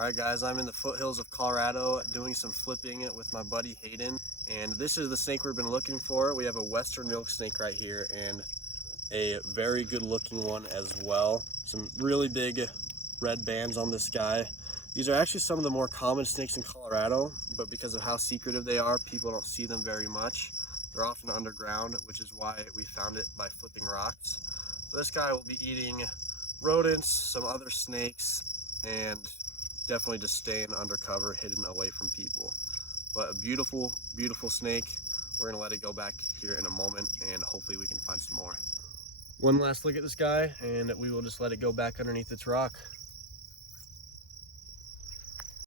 Alright guys, I'm in the foothills of Colorado doing some flipping with my buddy Hayden, and this is the snake we've been looking for. We have a western milk snake right here and a very good looking one as well. Some really big red bands on this guy. These are actually some of the more common snakes in Colorado, but because of how secretive they are, people don't see them very much. They're often underground, which is why we found it by flipping rocks. So this guy will be eating rodents, some other snakes, and definitely just staying undercover, hidden away from people. But a beautiful, beautiful snake. We're gonna let it go back here in a moment, and hopefully we can find some more. One last look at this guy, and we will just let it go back underneath its rock.